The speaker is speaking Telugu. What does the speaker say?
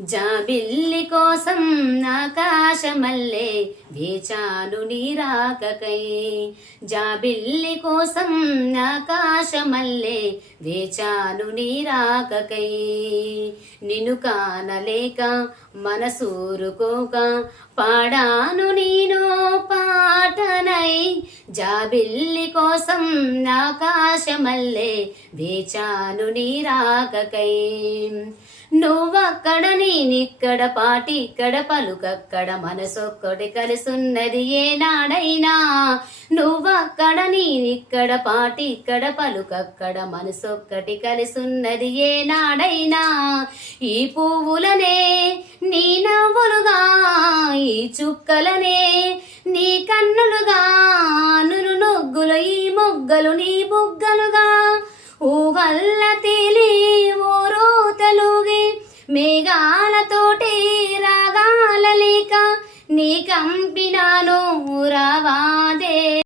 జాబిల్లి కోసం ఆకాశమల్లే వేచాను నీ రాకకై. జాబిల్లి కోసం ఆకాశమల్లే వేచాను నీ రాకకై. నిన్ను కానలేక మనసూరుకోక పాడాను నేను పాటనై. జాబిల్లి కోసం ఆకాశమల్లే వేచాను నీ రాకకై. నువ్వక్కడ నేనిక్కడ పాటిక్కడ పలుకక్కడ మనసొక్కటి కలిసున్నది ఏనాడైనా. నువ్వక్కడ నేనిక్కడ పాటిక్కడ పలుకక్కడ మనసొక్కటి కలిసున్నది ఏనాడైనా. ఈ పువ్వులనే నీ నవ్వులుగా, ఈ చుక్కలనే నీ కన్నులుగా, నును నొగ్గులు ఈ మొగ్గలు నీ బుగ్గలుగా. ఊహల్ల తేలి ఓరోతలుగి మేఘాలతోటి రాగాల లేక నీ కంపినాను